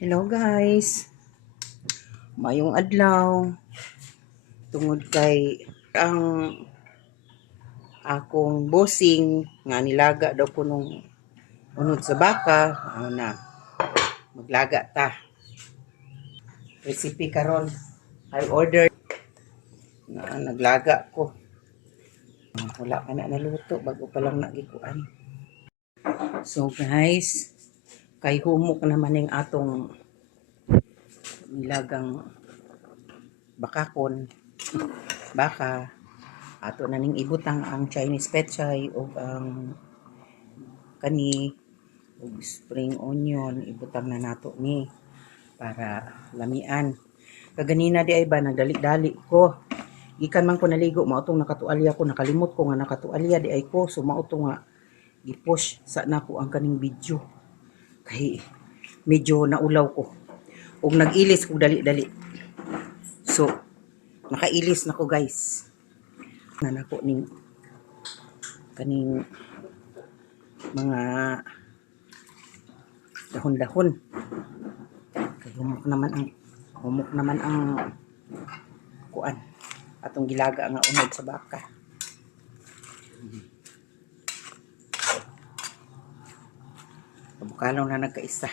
Hello guys, mayong adlaw. Tungod kay ang akong bossing nga nilaga daw ko nung unod sa baka, na maglaga ta. Recipe karon, I ordered na naglaga ko. Wala pa na naluto bago pa lang nagikuan. So guys, kay humok naman ning atong nilagang bakakon, baka ato na ning ibutang ang Chinese pechay o ang kani ug spring onion, ibutang na nato ni para lamian. Kaganina di ay ba nagdali-dali ko, gikan man ko naligo mao tong nakatualya ko, nakalimot ko nga nakatualya di ay ko, so mao to nga gi-push sa nako ang kaning video kay medyo naulaw ko ug nag-ilis ko dali-dali. So nakailis na ko guys na nako ning kaning mga dahon-dahon kay humok naman ang kuan atong gilaga nga unod sa baka. Bukalaw na nagkaisa.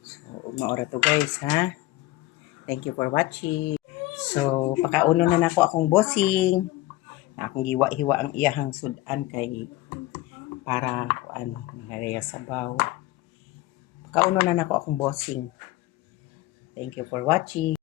So maora to guys ha. Thank you for watching. So pakauno na nako akong bossing. Akong giwa-hiwa ang iyahang sudan kay para kuan nagaya sabaw. Kauno na nako akong bossing. Thank you for watching.